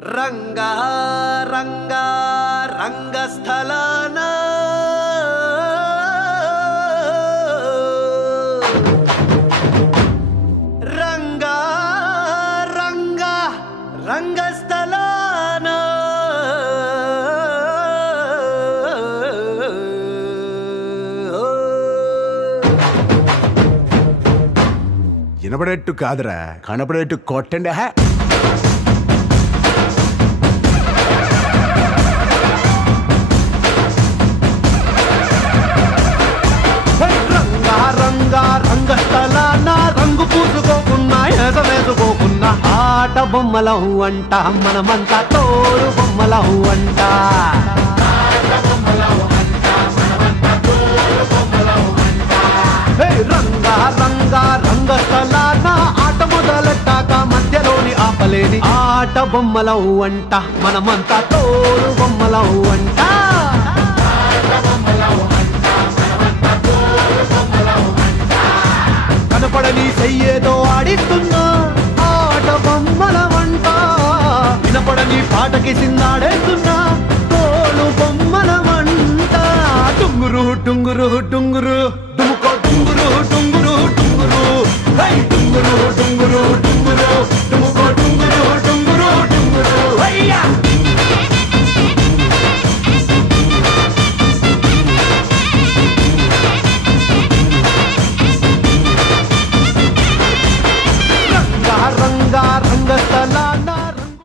రంగా రంగా రంగస్థలాన రంగా రంగా రంగస్థలాన వినపడేట్టు కాదురా, కనపడేట్టు కొట్టండి. రంగా రంగా రంగస్థలాన రంగు పూసుకోకున్నా వేసుకోకున్నా ఆట బొమ్మలహు అంట, మనమంతా తోడు బొమ్మలహు అంట. రంగా రంగా రంగస్థలాన ఆట మొదలెట్టాక మధ్యలోని ఆపలేని ఆట బొమ్మలహు అంట, మనమంతా తోడు బొమ్మలహు అంట. కనపడని చెయ్యేదో ఆడిస్తున్నా ఆట బొమ్మల వంట, వినపడని పాటకి సిందాడేస్తున్నా తోలు బొమ్మల వంట. టుంగురు టుంగురు టుంగురు డుముకో టుంగురు టుంగురు టుంగురు, టుంగురు టుంగురు టుంగురు డుము